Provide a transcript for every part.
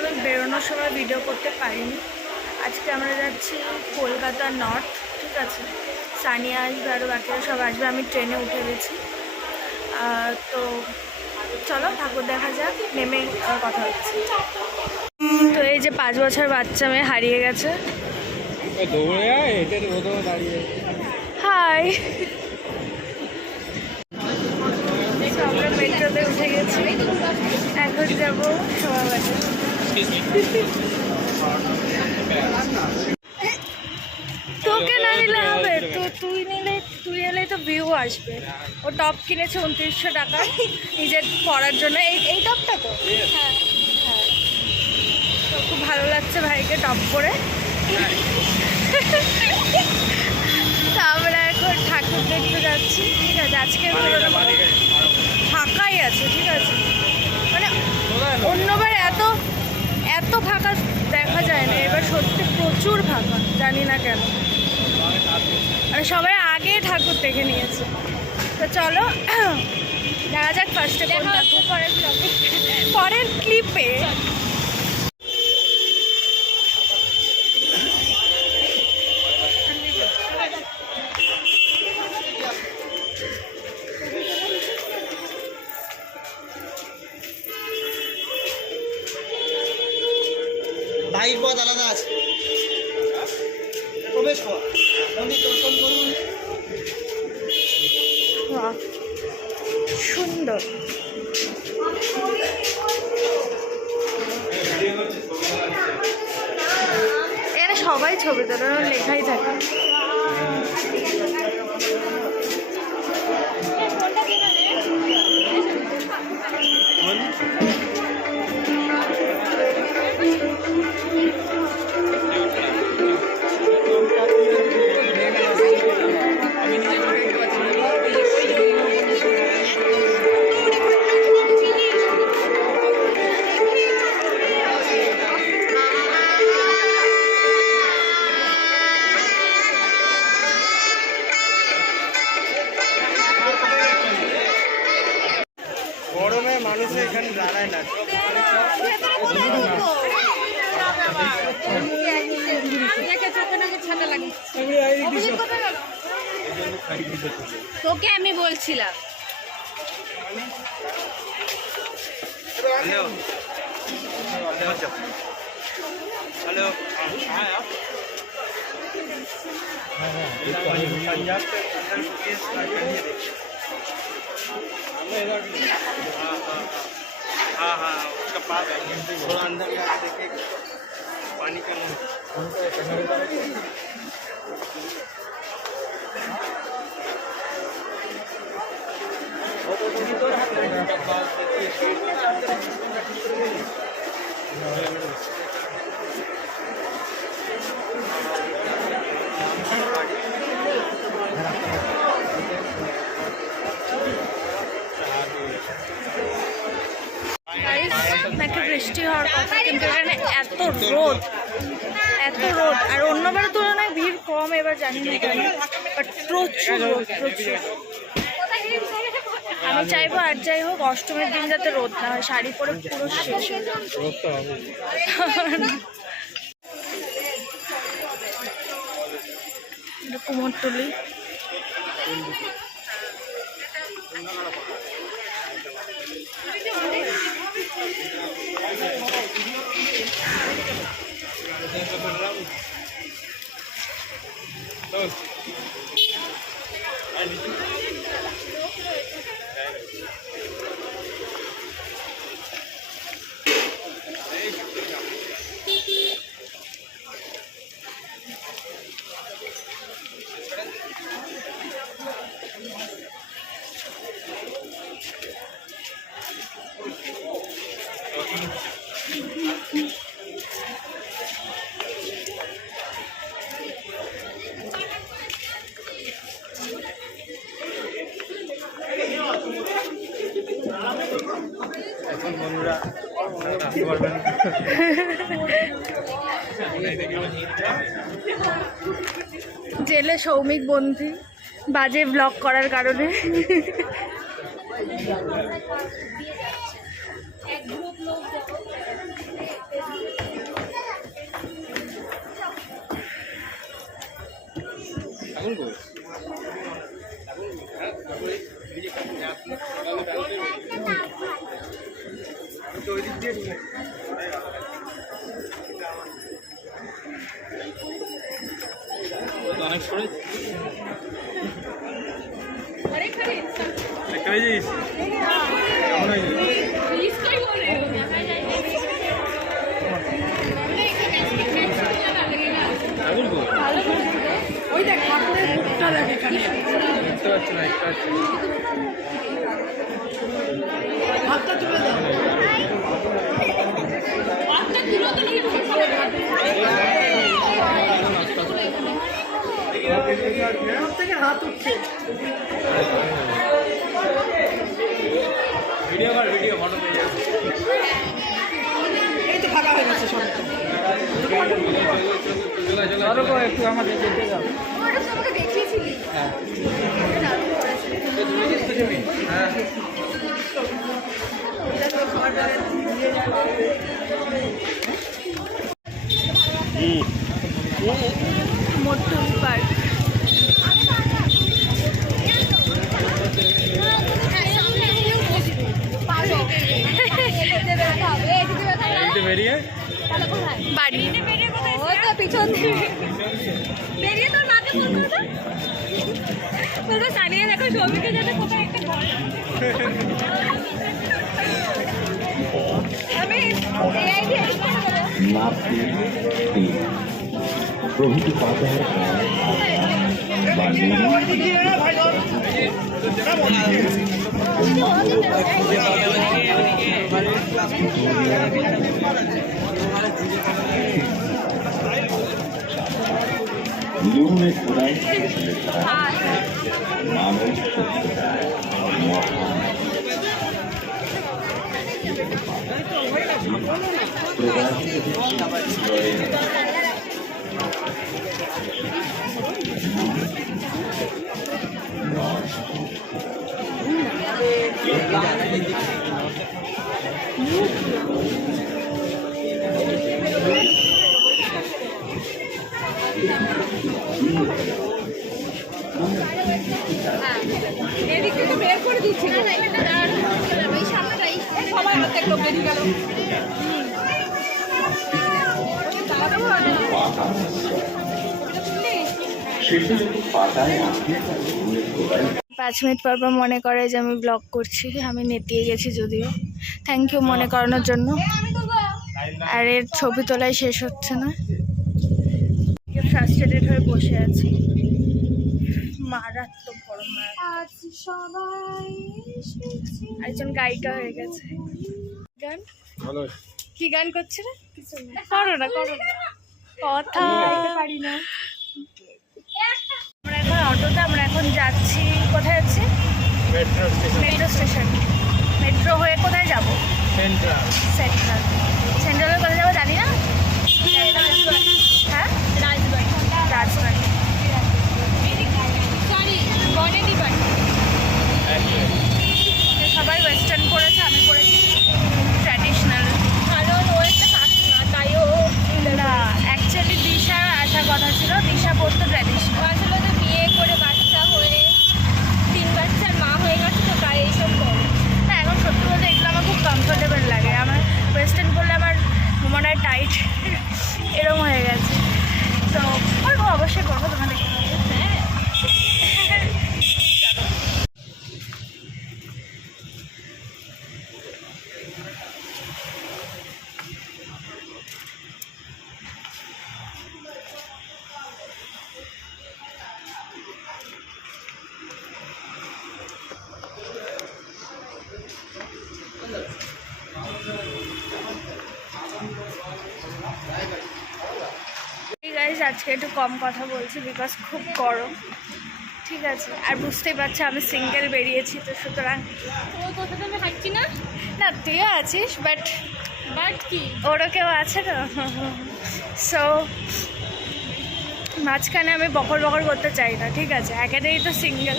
আমি বেরোনোর সময় ভিডিও করতে পারিনি। আজকে আমরা যাচ্ছি কলকাতা নর্থ, ঠিক আছে। সানিয়া আসবে, আরও বাকিরা সব আসবে। আমি ট্রেনে উঠে গেছি। তো চলো ঠাকুর দেখা যাক, নেমে কথা হচ্ছে। তো এই যে 5 বছর বাচ্চা মেয়ে হারিয়ে গেছে। হাই, আমরা মেট্রোতে উঠে গেছি, এখন যাবো সবাবাজার। তোকে না নিলে হবে তো, তুই এলেই তো ভিউ আসবে। ও টপ কিনেছে 2900 টাকা নিজের পরার জন্য। এই টপটা তো হ্যাঁ, তো খুব ভালো লাগছে ভাইকে টপ পরে। তো আমরা এখন ঠাকুর দেখতে যাচ্ছি, ঠিক আছে। আজকে ফাঁকাই আছে, ঠিক আছে। মানে অন্যবার এত ফাঁকা দেখা যায় না, এবার সত্যি প্রচুর ফাঁকা, জানি না কেন। মানে সবাই আগে ঠাকুর দেখে নিয়েছে। তো চলো দেখা যাক ফার্স্টে পরের ক্লিপে। বাইর পথ আলাদা আছে, প্রবেশ কর, মন্দির দর্শন করুন। সুন্দর। এখানে সবাই ছবি তোলে, লেখাই থাকে। গরমে মানুষে এখানে দাঁড়ায় না। তোকে আমি বলছিলাম হ্যালো, हाँ हाँ उसका पास है, थोड़ा अंदर जाके देखे पानी का नहीं। নাকি বৃষ্টি হওয়ার কথা, কিন্তু এখানে এত রোদ, আর অন্যবারের তুলনায় ভিড় কম, এবার জানি না কেন, বাট প্রচুর রোদ, প্রচুর। আমি চাইবো আর যাই হোক অষ্টমীর দিন যাতে রোদ না হয়, শাড়ি পরে পুরো শেষ হয়ে যায়। কুমোরটুলি এখন বন্ধুরা আসতে পারবেন। জেলে সৌমিক বন্ধু বাজে ব্লগ করার কারণে অনেক সরে দেখতে পেয়েছিস কেমন হয়েছে? ঠাকুর গো ওই দেখ ঠাকুরের মুখটা দেখ এখানে দেখতে পাচ্ছি না দেখতে পাচ্ছি হাতটা তুলে দাও থেকে হাত উঠছে ভিডিও কর ভিডিও ফটো পেয়ে যাবে এই তো ফাঁকা হয়ে গেছে সব চলো একটু আমাদের যেতে যাও হ্যাঁ হ্যাঁ মোটু পার্ক বেরিয়ে বাড়ি ও তো পিছন বেরিয়ে তোর মাকে ফোন করবে বলবো সানিয়া দেখো সৌভিকে যাতে কোথায় একটা আমি এআই দিয়ে প্রভৃতি পাতার নিয়মে খোদাই মানব সভ্যতার এদিক থেকে বের করে দিচ্ছি সবাই অর্ধেক লোক বেরিয়ে গেল পাতায় 5 মিনিট পর পর মনে করে যে আমি ব্লগ করছি আমি নেতিয়ে গেছি যদিও থ্যাংক ইউ মনে করানোর জন্য আর এর ছবি তোলাই শেষ হচ্ছে না ফ্রাস্ট্রেটেড হয়ে বসে আছি মারাত্মক গরম একজন গায়িকা হয়ে গেছে গান ভালো কি গান করছে রে করো না কথা পারি না আমরা এখন অটোতে আমরা এখন যাচ্ছি কোথায় যাচ্ছি মেট্রো মেট্রো স্টেশন মেট্রো হয়ে কোথায় যাব সেন্ট্রাল সেন্ট্রালে কোথায় যাবো জানি না হ্যাঁ রাজবাড়ি সবাই ওয়েস্টার্ন পরেছে আমি পরেছি ট্র্যাডিশনাল কারণ ও একটা কাকিমা তাই ও না অ্যাকচুয়ালি দিশার আসার কথা ছিল দিশা পড়তো ট্র্যাডিশনাল আসলে তো বিয়ে করে বাচ্চা হয়ে 3 বাচ্চার মা হয়ে গেছে তো তাই এইসব করে না এখন সত্যি বলতে এগুলো আমার খুব কমফোর্টেবল লাগে আমার ওয়েস্টার্ন পরলে আমার মনে হয় টাইট এরকম হয়ে গেছে তো করবো অবশ্যই করবো তোমাদের হ্যাঁ গাইস আজকে একটু কম কথা বলছি বিকজ খুব গরম ঠিক আছে আর বুঝতেই পারছো আমি সিঙ্গেল বেরিয়েছি তো সুতরাং ওর কথাটা আমি হাঁটছি না না তুইও আছিস বাট কি ওরও কেউ আছে তো সো মাঝখানে আমি বকর করতে চাই না ঠিক আছে একেবারেই তো সিঙ্গেল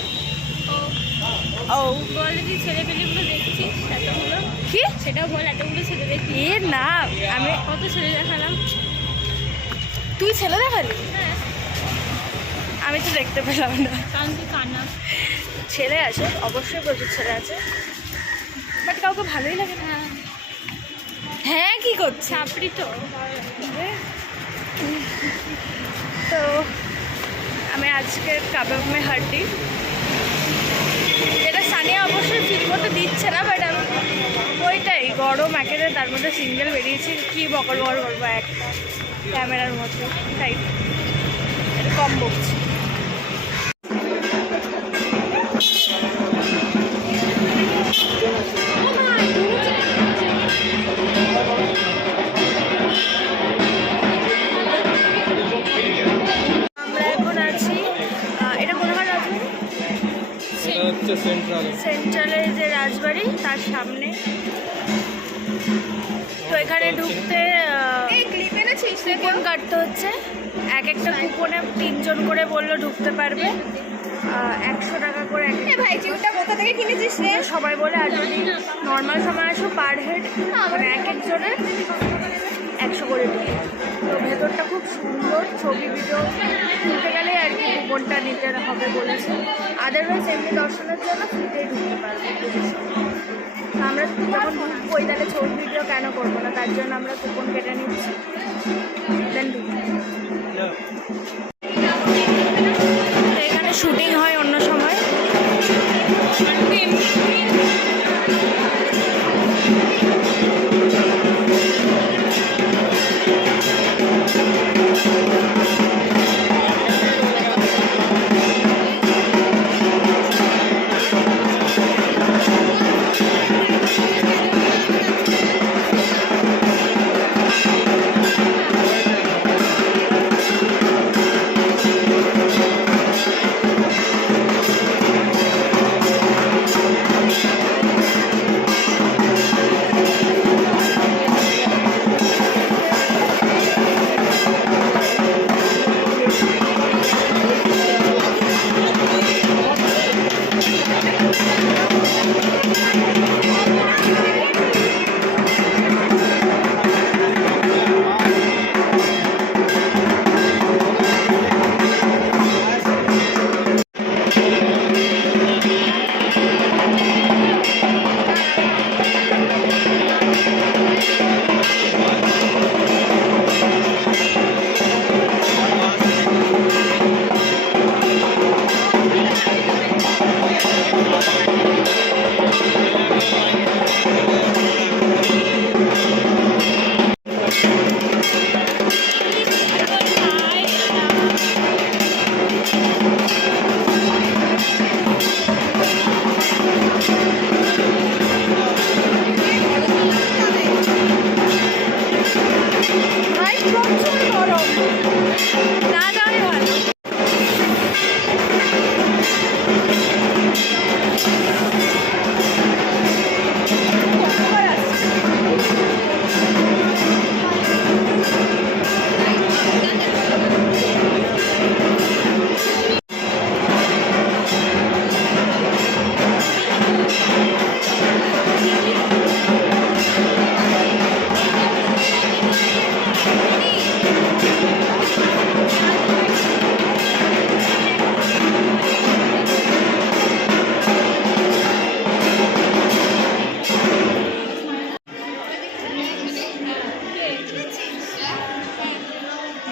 ও বলে তুই ছেলেপেলেগুলো দেখছিস এতগুলো কি সেটাও বল এতগুলো ছেলে দেখি এ না আমি কত ছেলে দেখালাম তুই ছেলে দেখালি হ্যাঁ আমি তো দেখতে পেলাম না কারণ তুই কান্না ছেলে আছে অবশ্যই প্রচুর ছেলে আছে বাট কাউকে ভালোই লাগে না হ্যাঁ কি করছে চাপড়ি তো তো আমি আজকে কাবাব মে হাড্ডি, যেটা সানিয়া অবশ্যই ঠিক মতো দিচ্ছে না, বাট আমি ওইটাই গরম একেতে, তার মধ্যে সিঙ্গেল বেরিয়েছি, কি বকর বকর করবো একটা ক্যামেরার মধ্যে, তাই এটা কম বকছি। আমরা এখন আছি এটা কোনখানে আছে? এটা হচ্ছে সেন্ট্রাল। সেন্ট্রালের যে রাজবাড়ি তার সামনে। তো এখানে ঢুকতে কুপন কাটতে হচ্ছে, এক একটা কুপনে 3 জন করে বললো ঢুকতে পারবে, 100 টাকা করে এক একটা। ভাই চিউটা কোথা থেকে কিনেছিস রে? সবাই বলে আর যদি নর্মাল সময় আসো পার হেড মানে এক একজনের 100 করে ঢুকে। তো ভেতরটা খুব সুন্দর, ছবি ভিডিও তুলতে গেলে আর কি কুপনটা নিতে হবে বলেছে, আদারওয়াইজ এমনি দর্শনের জন্য ফ্রিতেই ঢুকতে পারবো। আমরা যখন ঢুকবো তাহলে ছবি ভিডিও কেন করবো না, তার জন্য আমরা কুপন কেটে নিচ্ছি, দেন ঢুকবো। তো এখানে শুটিং হয় অন্য সময়। ভাই প্রচুর গরম, না যাওয়াই ভালো।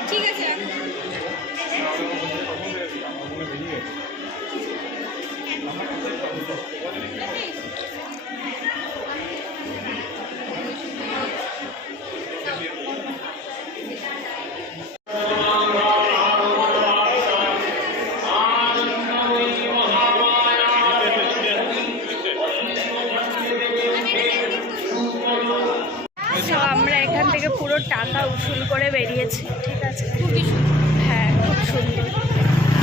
ঠিক আছে তো আমরা এখান থেকে পুরো টাকা উসুল করে বেরিয়েছি, ঠিক আছে। খুবই সুন্দর। হ্যাঁ খুব সুন্দর।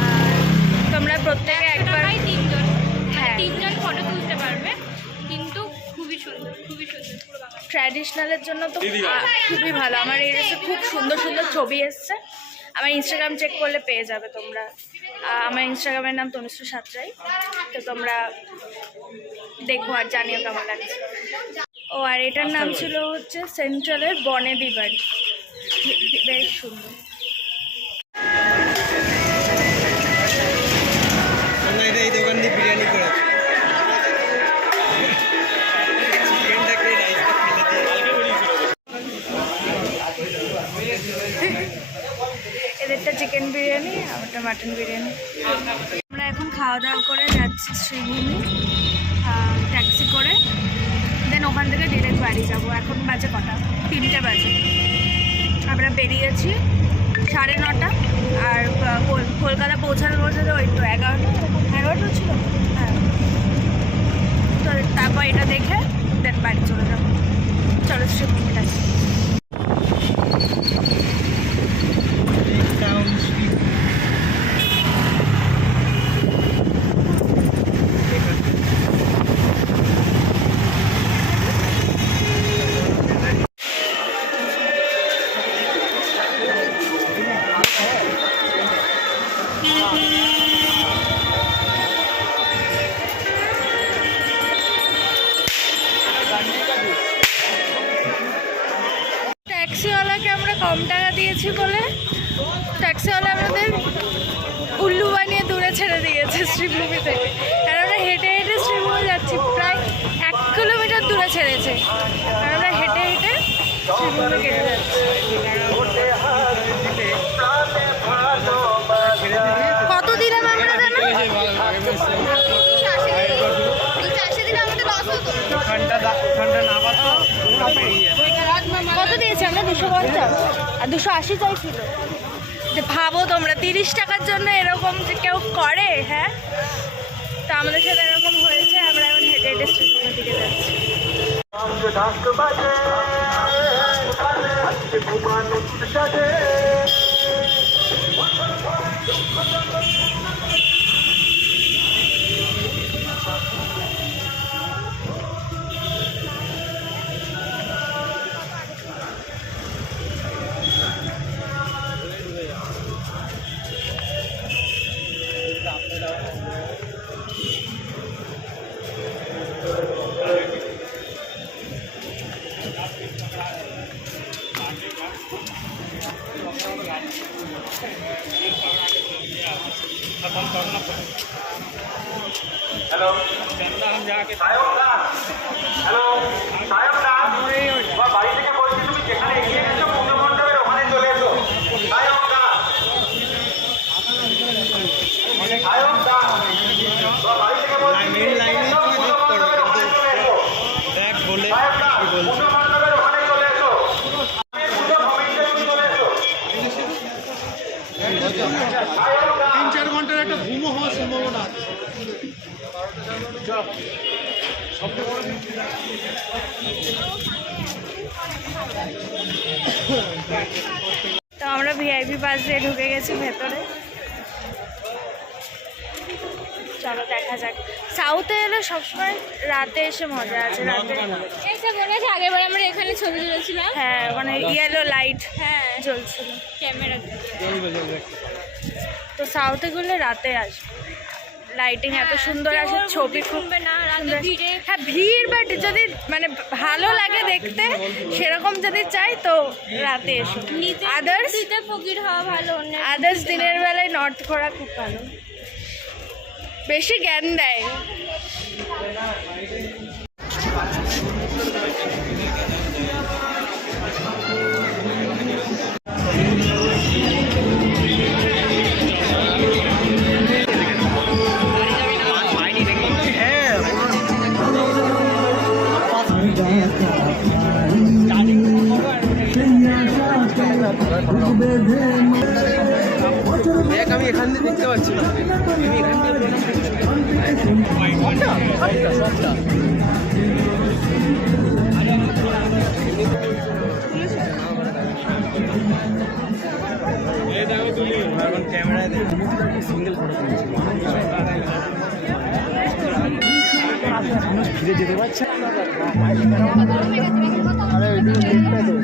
আর তোমরা প্রত্যেকে একবার টাকায় 3 জন, হ্যাঁ 3 জন ফটো তুলতে পারবে, কিন্তু খুবই সুন্দর পুরো বাগান। ট্র্যাডিশনালের জন্য তো খুবই ভালো। আমার এই ড্রেসে খুব সুন্দর সুন্দর ছবি এসছে, আমার ইনস্টাগ্রাম চেক করলে পেয়ে যাবে তোমরা। আমার ইনস্টাগ্রামের নাম তনুশ্রী সাতরাই, তো তোমরা দেখো আর জানিও কেমন লাগছে। ও আর এটার নাম ছিল হচ্ছে সেন্ট্রালের বনেদি বাড়ি, বেশ সুন্দর। আমরা এই দোকান দিয়ে বিরিয়ানি করেছি। এদেরটা চিকেন বিরিয়ানি, আমারটা মাটন বিরিয়ানি। আমরা এখন খাওয়া দাওয়া করে যাচ্ছি শ্রীভূমি ট্যাক্সি করে, দেন ওখান থেকে ডিরেক্ট বাড়ি যাব। এখন বাজে কটা? 3টে বাজে। আমরা বেরিয়েছি 9:30, আর কলকাতা পৌঁছাতে ওই তো 11টা ছিল। হ্যাঁ, তো তারপর এটা দেখে দেন বাড়ি চলে যাবো। চলো শ্রীভূমি ট্যাক্সি। ট্যাক্সিওয়ালাকে আমরা কম টাকা দিয়েছি বলে ট্যাক্সিওয়ালা আমাদের উল্লু বানিয়ে দূরে ছেড়ে দিয়েছে শ্রীভূমি থেকে। কারণ আমরা হেঁটে হেঁটে শ্রীভূমি যাচ্ছি, প্রায় 1 কিলোমিটার দূরে ছেড়েছে। আর আমরা হেঁটে হেঁটে শ্রীভূমি কেটে যাচ্ছি। কত দিলাম আমরা জানো? কত দিয়েছি আমরা? 250 আর 280 চাইছিল। যে ভাবো তোমরা 30 টাকার জন্য এরকম যে কেউ করে। হ্যাঁ, তো আমাদের সাথে এরকম হয়েছে। আমরা এখন হেঁটে হেঁটে স্টেশনের দিকে যাচ্ছি। हेलो हम जाके हेलो साहेब ना বাড়ি থেকে বলছি তুমি যেখানে এগিয়ে গেছো পূর্ণ মণ্ডপের ওখানে চলে এসো। সাহেব না সাহেব না বাড়ি থেকে বলছি মেইন লাইনে তুমি ড্রপ করো, কিন্তু দেখ বলে কি বলছো পূর্ণ মণ্ডপের ওখানে চলে এসো। পুরো কমিটিতে তুমি চলে এসো। 3-4 ঘন্টার একটা ঘুমও হওয়ার সম্ভাবনা আছে। তো আমরা ভিআইপি পাস দিয়ে ঢুকে গেছি ভেতরে। চলো দেখা যাক। সাউথে এলে সবসময় রাতে এসে মজা আছে। রাতে এইটা মনে আছে আগেরবার আমরা এখানে ছবি তুলেছিলাম। হ্যাঁ, মানে ইয়েলো লাইট হ্যাঁ জ্বলছিল ক্যামেরা। তো সাউথে গেলে রাতে আসবে, লাইটিং এত সুন্দর আসে, ছবি খুব না রাতে সুন্দর। ভিড়ে। হ্যাঁ ভিড়, বাট যদি মানে ভালো লাগে দেখতে সেরকম যদি চাই তো রাতে এসো। আদার্স দিতে ফকির হওয়া ভালো। আদার্স দিনের বেলায় নর্থ ঘোরা খুব ভালো, বেশি জ্ঞান দেয়। দেখ আমি এখান দিয়ে দেখতে পাচ্ছি না, আমি এখান দিয়ে এখন ক্যামেরায় দেখি সিঙ্গেল ফটো ফিরে যেতে পারছে। আরে এ বাসা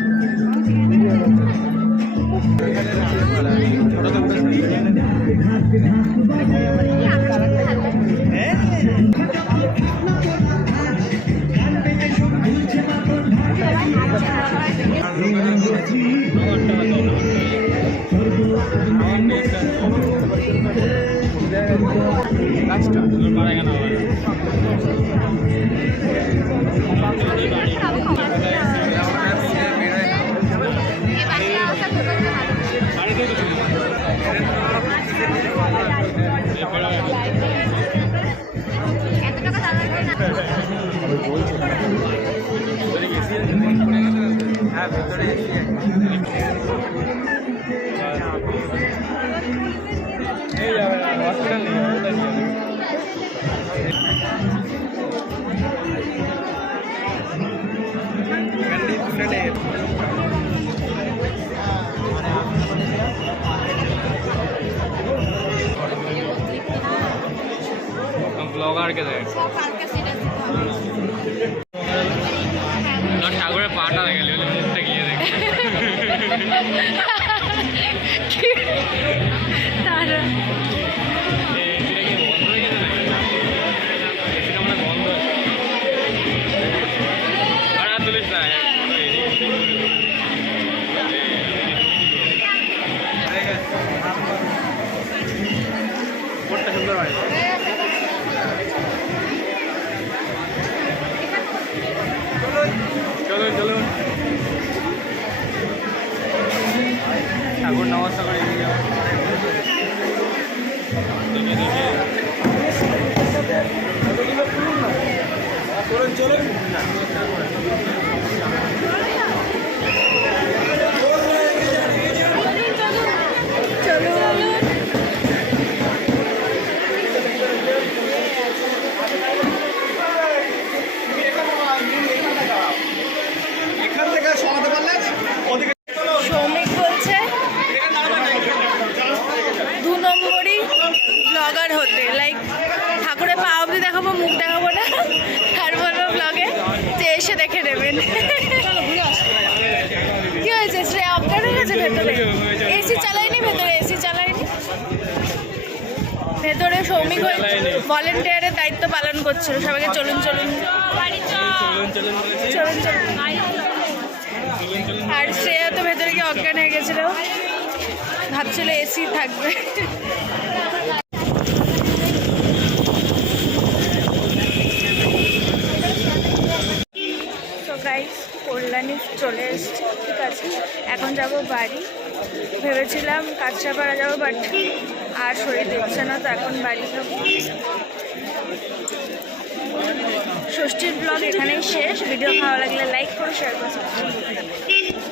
এই যাবে না হসপিটাল নিয়ে যাবে ব্লগার কে দেখ ঠাকুরের পাটা দেখে মুখটা গিয়ে দেখ তারা সুন্দর হয় চলুন চলুন ঠাকুর নমস্কার করে এগিয়ে যাও চলুন চলুন এখান থেকে সমাতে পারলে ওদিকে সৌমিক বলছে 2 নম্বরই ব্লগার হতে, লাইক ঠাকুরের পা অবধি দেখাবো, মুখ দেখাবো না, আর বলবো ব্লগে যে এসে দেখে নেবেন। কি হয়েছে, শ্রেয়া অজ্ঞান হয়ে গেছে ভেতরে? এসি চালায়নি ভেতরে, এসি চালায়নি ভেতরে। সৌমিক ভলেন্টিয়ারের দায়িত্ব পালন করছিল, সবাইকে চলুন চলুন চলুন চলুন। আর শ্রেয়া তো ভেতরে গিয়ে অজ্ঞান হয়ে গেছিল, ভাবছিল এসি থাকবে। তো গাইস কল্যাণী চলে এসছি, ঠিক আছে। এখন যাব বাড়ি, ভেবেছিলাম কাঁচরাপাড়া যাবো, বাট আর শরীর দিচ্ছে না, তো এখন বাড়ি যাবো। ষষ্ঠীর ব্লগ এখানেই শেষ। ভিডিও ভালো লাগলে লাইক করো, শেয়ার করো, সাবস্ক্রাইব করো।